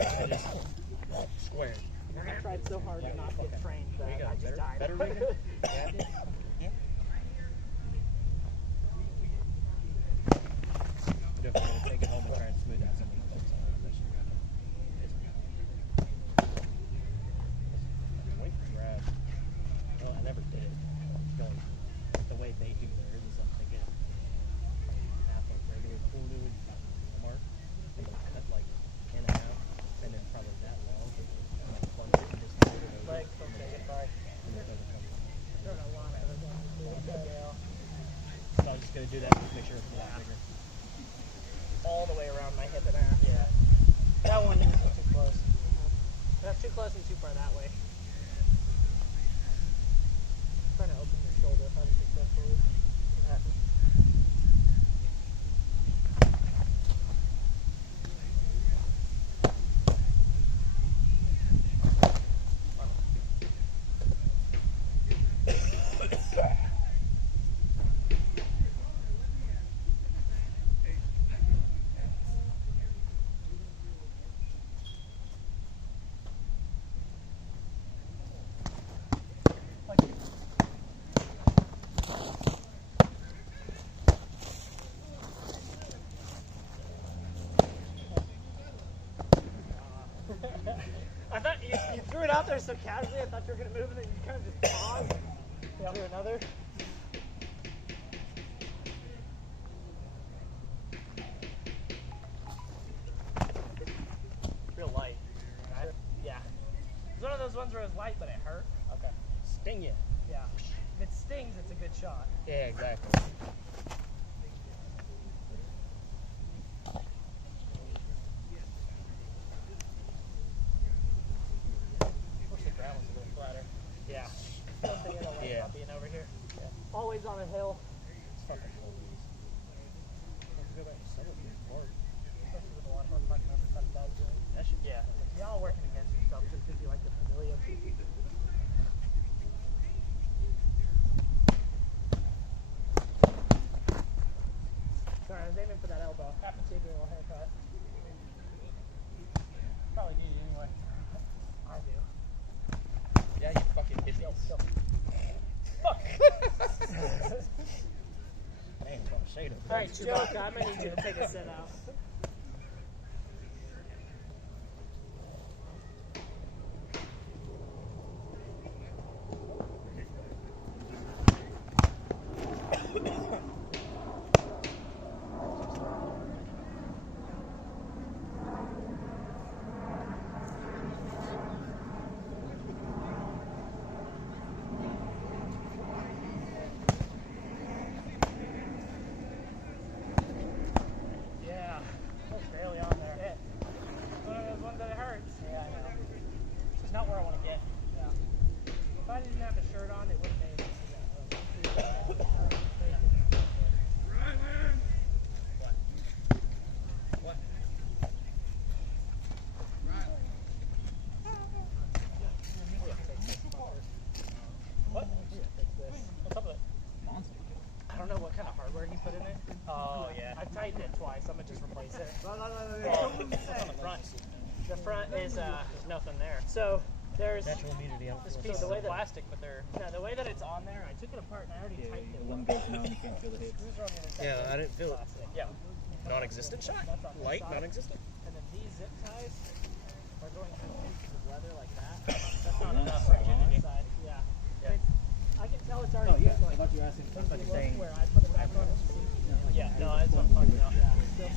And just square. I tried so hard to not get framed that There you go. I just died. Better rigging. Yeah. Definitely gonna take it home and try and smooth out some of the things on it. Wait for grab. Well, I never did. Because the way they do theirs is like they get half of regular pool noodle Walmart, and they cut like in and out, and then probably that long, and like plunge it and just hold it over. Legs from taking by. And then throw the cover on. There's a lot of those on the So I'm just gonna do that and just make sure it's a lot bigger. all the way around my hip and ass. Yeah. That one is too close. That's too close and too far that way. Trying to open your shoulder unsuccessfully. What happened? I thought you threw it out there so casually. I thought you were going to move and then you kind of just paused. Yeah, threw another. Real light. Right? Yeah. It's one of those ones where it's light, but it hurt. Okay. Sting you. Yeah. If it stings, it's a good shot. Yeah, exactly. Wish the ground was a little flatter. Yeah. One thing I don't like about being over here. Yeah. Always on a hill. It's fucking cold. Let's go back to some of these parts. Especially with a lot of our park members have bad doing. That should, Yeah. Y'all working against yourself just because you like the pavilion. Sorry, I was aiming for that elbow. Happens to be a little haircut. Probably need it anyway. I do. Yeah, you fucking hit me. Fuck! Man, I'm gonna shade him. Alright, Chewbacca, I'm gonna need you to take a sit out. Yeah, that's barely on there. Yeah. It's one of those ones that it hurts. Yeah, I know. It's just not where I want to get. Yeah. If I didn't have a shirt on, it would have made it. What? What? What's up with it? I don't know what kind of hardware he put in it. Oh, yeah. I've tightened it twice. I'm gonna just replace it. What's on the front? The front is there's nothing there. So there's Natural immunity. this piece of plastic, but the way that it's on there, I took it apart and I already tightened it. One goes down, you can't feel the hit. Screws are on the other side. Yeah, I didn't feel it. Plastic. Yeah. Non-existent shot? That's on the Light, side. non-existent? And then these zip ties are going through pieces of leather like that. That's not enough rigidity. Yeah. Yeah. I can tell it's Oh, already yeah. I like thought you were asking somebody saying. where I put it back on. Yeah, no, that's what I'm talking about.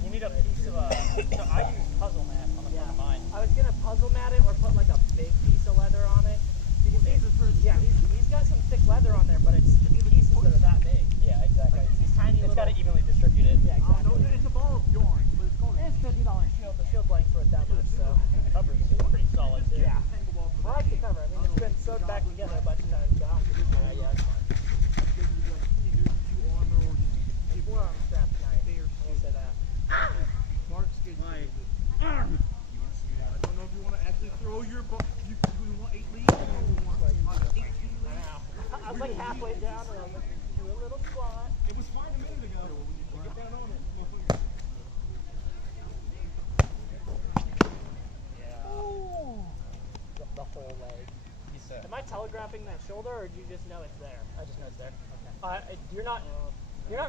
You need a piece of So I use puzzle mat on the front of mine. I was gonna puzzle mat it or put like a big piece of leather on it. Because he's got some thick leather on there, but it's pieces that are that big. Yeah, exactly. These tiny It's little. got to evenly distribute it. Yeah, exactly. It's a ball of yarn, but it's called It's $50 shield. The shield blank's worth that much, so. The cover is pretty solid too. Yeah. I like the cover. I mean, it's been sewed back together a bunch of times. So. Yeah, it's fine. We're on the strap tonight. We'll say that. Mark's getting my arm. I don't know if you want to actually throw your ball. You want 8 leads or you want 8 leads? I was like halfway down and I was like, do a little squat. It was fine a minute ago. Get down on it. Yeah. Am I telegraphing that shoulder, or do you just know it's there? I just know it's there. Okay. You're not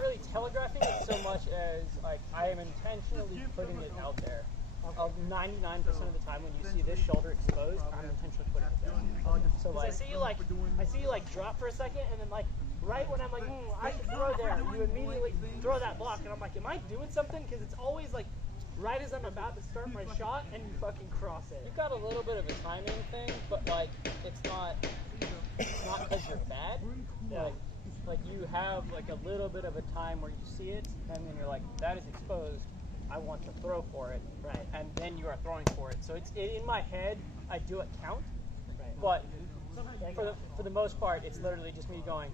really telegraphing it so much as like I am intentionally putting it out there. 99% of the time when you see this shoulder exposed, I'm intentionally putting it there. So I like, see you like drop for a second, and then like right when I'm like, I should throw there, you immediately throw that block, and I'm like, am I doing something? Because it's always like right as I'm about to start my shot, and you fucking cross it. you've got a little bit of a timing thing, but like it's not because you're bad. Like you have like a little bit of a time where you see it, and then you're like, that is exposed. I want to throw for it, Right. and then you are throwing for it. So it's in my head. I do it count, Right. but for the most part, it's literally just me going,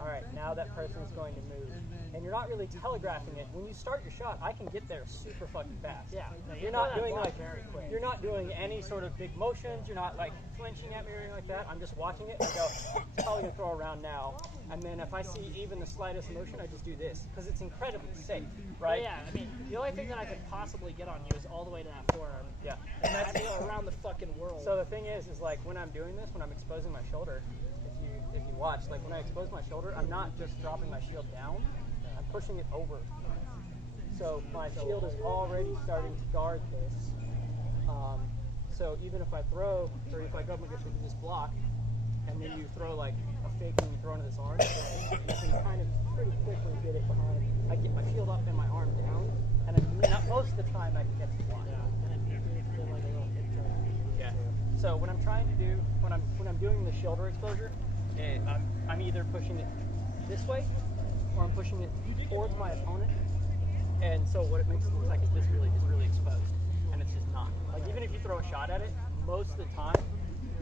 all right, now that person is going to move. And you're not really telegraphing it. When you start your shot, I can get there super fucking fast. Yeah. No, You're not throw that doing block like very quick. you're not doing any sort of big motions. You're not like flinching at me or anything like that. I'm just watching it and I go, it's probably gonna throw around now. And then if I see even the slightest motion, I just do this because it's incredibly safe, right? Yeah, I mean, the only thing that I could possibly get on you is all the way to that forearm. Yeah. And that's around the fucking world. So the thing is like when I'm doing this, when I'm exposing my shoulder, if you watch, like when I expose my shoulder, I'm not just dropping my shield down, I'm pushing it over. So my shield is already starting to guard this. So even if I throw, or if I go up against this block, and then you throw like a fake and you throw into this arm, you can kind of pretty quickly get it behind. I get my shield up and my arm down, and most of the time I can get to the block. and then you do like a little hip turn. Yeah. So what I'm trying to do when I'm doing the shoulder exposure, I'm either pushing it this way or I'm pushing it towards my opponent. And so what it makes it look like is this really is really exposed, and it's just not. Like even if you throw a shot at it, most of the time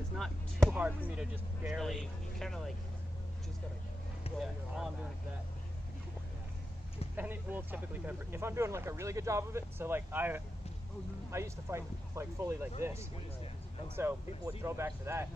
it's not too hard for me to just barely. You kind of like just gotta roll Yeah, your all arm I'm doing back. is that. And it will typically cover. If I'm doing like a really good job of it, so like I used to fight like fully like this, and so people would throw back to that.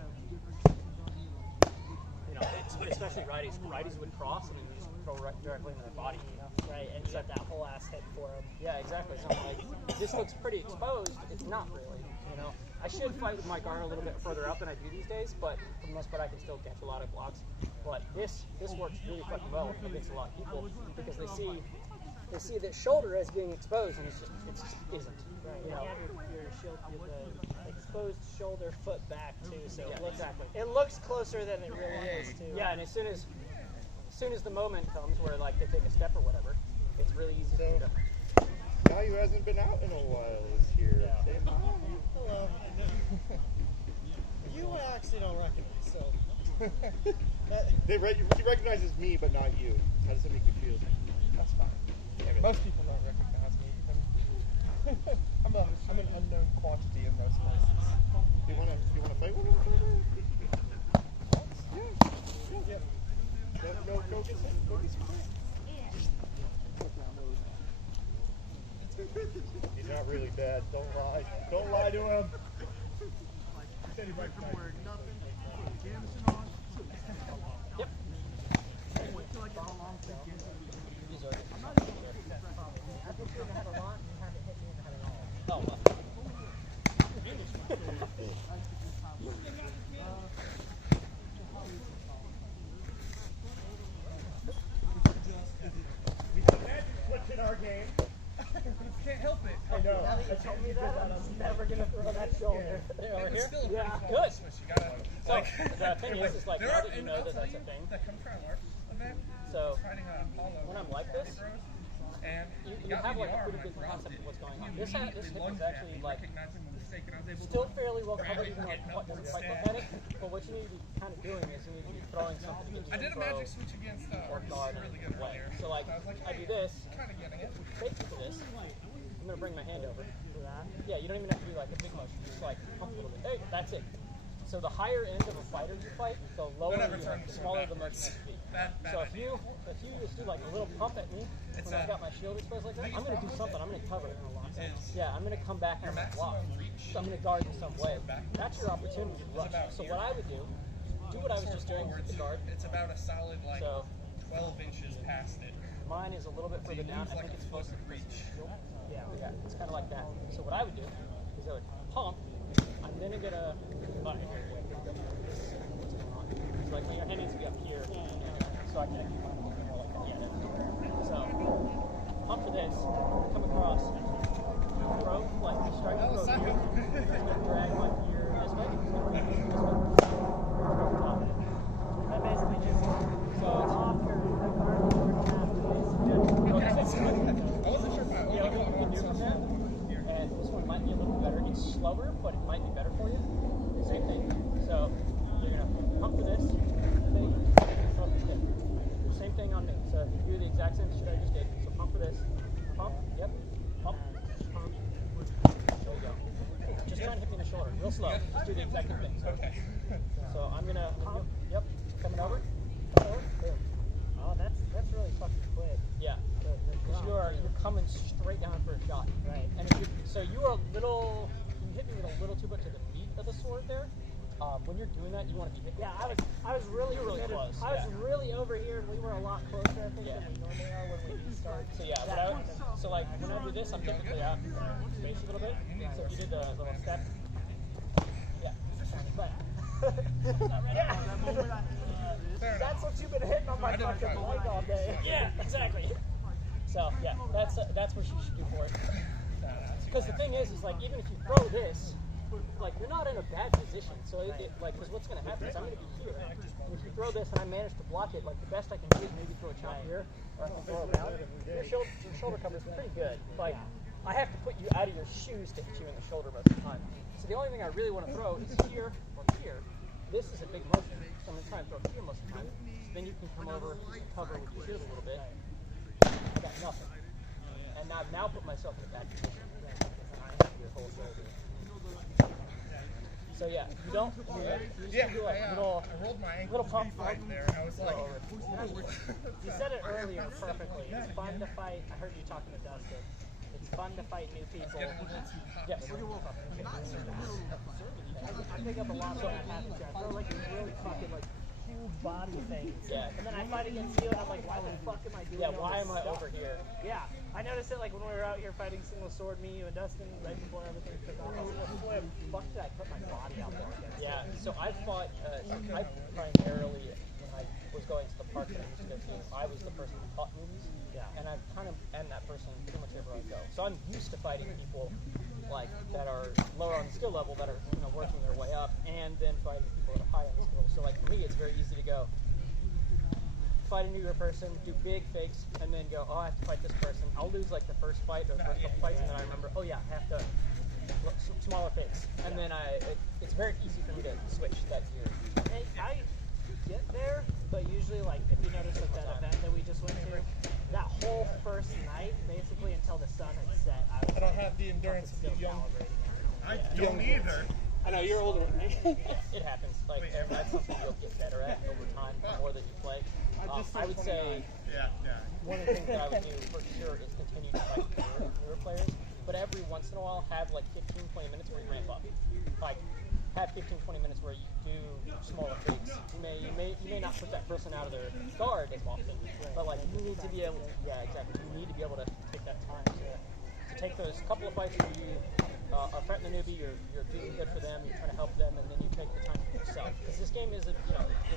You know, especially righties. Righties would cross and then you just throw directly into their body. You know? Right, and you got that whole ass hit for him. Yeah, exactly. So I'm like, this looks pretty exposed. It's not really. You know, I should fight with my guard a little bit further out than I do these days, but for the most part, I can still catch a lot of blocks. But this works really fucking well against a lot of people because they see that shoulder as being exposed, and it just isn't. Right, You and know, you have your shield with the exposed shoulder, foot back too, so Yeah, it looks exactly. It looks closer than it really is too. yeah, and as soon as the moment comes where like they take a step or whatever, it's really easy to do. Guy who hasn't been out in a while is here. Yeah. Say hi. Hello. You I actually don't recognize, so. He recognizes me, but not you. How does it make you feel? That's fine. Most people don't recognize me. I'm an unknown quantity in most places. Do you wanna fight one another? Yeah. Go get some. He's not really bad. Don't lie. Don't lie to him. Said he wasn't wearing nothing. Put the Gamison on. Yep. Wait till I get how long to get. Oh, well. We have magic switch in our game. Can't help it. I know. Now that you told me that, I'm never gonna throw that shoulder. Over here? Still a Yeah, pretty good. switch. You gotta, So the thing is like there now are, that you and know I'll that tell that's you a thing, that come from our event. So, fighting Apollo when I'm like this, and you have like a pretty good concept of what's going on. This hip is actually like recognizing the mistake, and I was able still to fairly well grab covered, it even and though get it an doesn't quite upward look at it. But what you need to be kind of doing is you need to be throwing something that you I can did a throw magic switch against or guard really in good a way. earlier. So like I was like, I do hey, this, kind of getting it. take you to this. I'm gonna bring my hand over. Do that. Yeah, you don't even have to do like a big motion. Just like pump a little bit. Hey, that's it. So the higher end of a fighter you fight, the lower Don't ever you turn have, the the smaller sword the motion has to be. Bad So if idea. you just do like a little pump at me It's when I've a- got my shield exposed like that, I'm gonna do something. I'm gonna cover it. Is Yeah, I'm gonna come back and I'm gonna block. maximum reach So I'm gonna guard in some way. backwards That's your opportunity to rush. about So here. what I would do what I was just doing with the guard. It's about a solid like So 12 inches past it. mine is a little bit So further you down. lose I like think a it's foot supposed to of reach. Yeah, it's kind of like that. So what I would do is I would pump. I'm then gonna like your hand needs to be up here, so I can keep my hand more like that. Yeah, that's good. So, pump for this, come across, throw, like strike the throw here, drag my gear this way, That basically just so off your I wasn't sure if I yeah, what you can do from that, and this one might be a little bit better. It's slower, but it might be better for you. Same thing. So you're gonna pump for this, thing, throw up the stick. Same thing on me. So if you do the exact same shit I just did. So pump for this, pump, yep, pump, pump. There you go. Just try and hit me in the shoulder, real slow. Just do the exact same thing. So, so I'm gonna pump. Yep, coming over. Boom. Oh, that's really fucking quick. Yeah. Because you're coming straight down for a shot. Right. And if you are a little, you hit me with a little too much of the meat of the sword there. When you're doing that, you want to be hitting. Yeah, I was really close. I was really over here, and we were a lot closer, I think, than we normally are when we start. So yeah, so like when I do this, I'm typically out space a little bit. So if you did the little step, yeah, but yeah, that's what you've been hitting on my fucking leg all day. yeah, exactly. So yeah, that's what you should do for it. Because the thing is like even if you throw this, like you're not in a bad position. So like because what's going to happen is I'm going to be here. And if you throw this and I manage to block it, like the best I can do is maybe throw a chop here, or I can throw around. Your shoulder cover is pretty good. Like I have to put you out of your shoes to hit you in the shoulder most of the time. So the only thing I really want to throw is here or here. This is a big motion, so I'm going to try and throw here most of the time. So then you can come over, cover with your shield a little bit. I got nothing. And I've now put myself in a bad position. I have your whole shoulder. So yeah, you don't do it. You just do like little, I rolled my ankle little pump fight there. I was like, You said it earlier perfectly. It's fun to fight. I heard you talking to Dustin. It's fun to fight new people. yes. I pick up a lot of that happens here. I feel like these really fucking like huge body things. Yeah. And then I fight against you, and I'm like, why the fuck am I doing Yeah, all why this am I stuff? over here? Yeah, I noticed it like when we were out here fighting single sword, me, you, and Dustin, right before everything took off. I was like, boy, the fuck did I put my body out there against? Yeah, so I fought, I primarily, when I was going to the park that I used to go to, I was the person who taught movies. Yeah. And I've kind of am that person pretty much everywhere I go. So I'm used to fighting people like that are lower on the skill level, that are working their way up, and then fighting people that are high on the skill. So like for me, it's very easy to go fight a newer person, do big fakes, and then go, oh, I have to fight this person. I'll lose like the first fight or the first couple fights, and then I remember, oh yeah, I have to smaller fakes, and then it's very easy for me to switch that gear. Hey, I get there, but usually, like, if you notice with that event that we just went to, that whole first night, basically until the sun had set, I was I don't have the endurance still of the young. calibrating. I don't either. I know you're older than me. It happens. Like that's something you'll get better at over time, the more that you play. I would say Yeah. one of the things that I would do for sure is continue to fight newer players, but every once in a while have like 15-20 minutes where you ramp up. Like have 15-20 minutes where you do smaller fakes. You may not put that person out of their guard as often, but like you need to be able to, you need to be able to take that time to take those couple of fights where you are fighting the newbie, you're doing good for them, you're trying to help them, and then you take the time for yourself. Because this game is it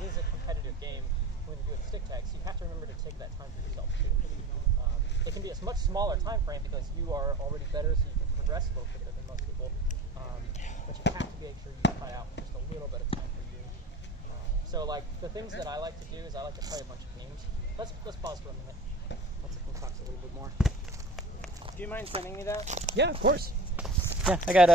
is a competitive game when you're doing stick tags. You have to remember to take that time for yourself too. It can be a much smaller time frame because you are already better, so you can progress a little quicker than most people. But you have to make sure you cut out just a little bit of time for you. So like the things that I like to do is I like to play a bunch of games. Let's pause for a minute. Let's concoct a little bit more. Do you mind sending me that? Yeah, of course. Yeah, I got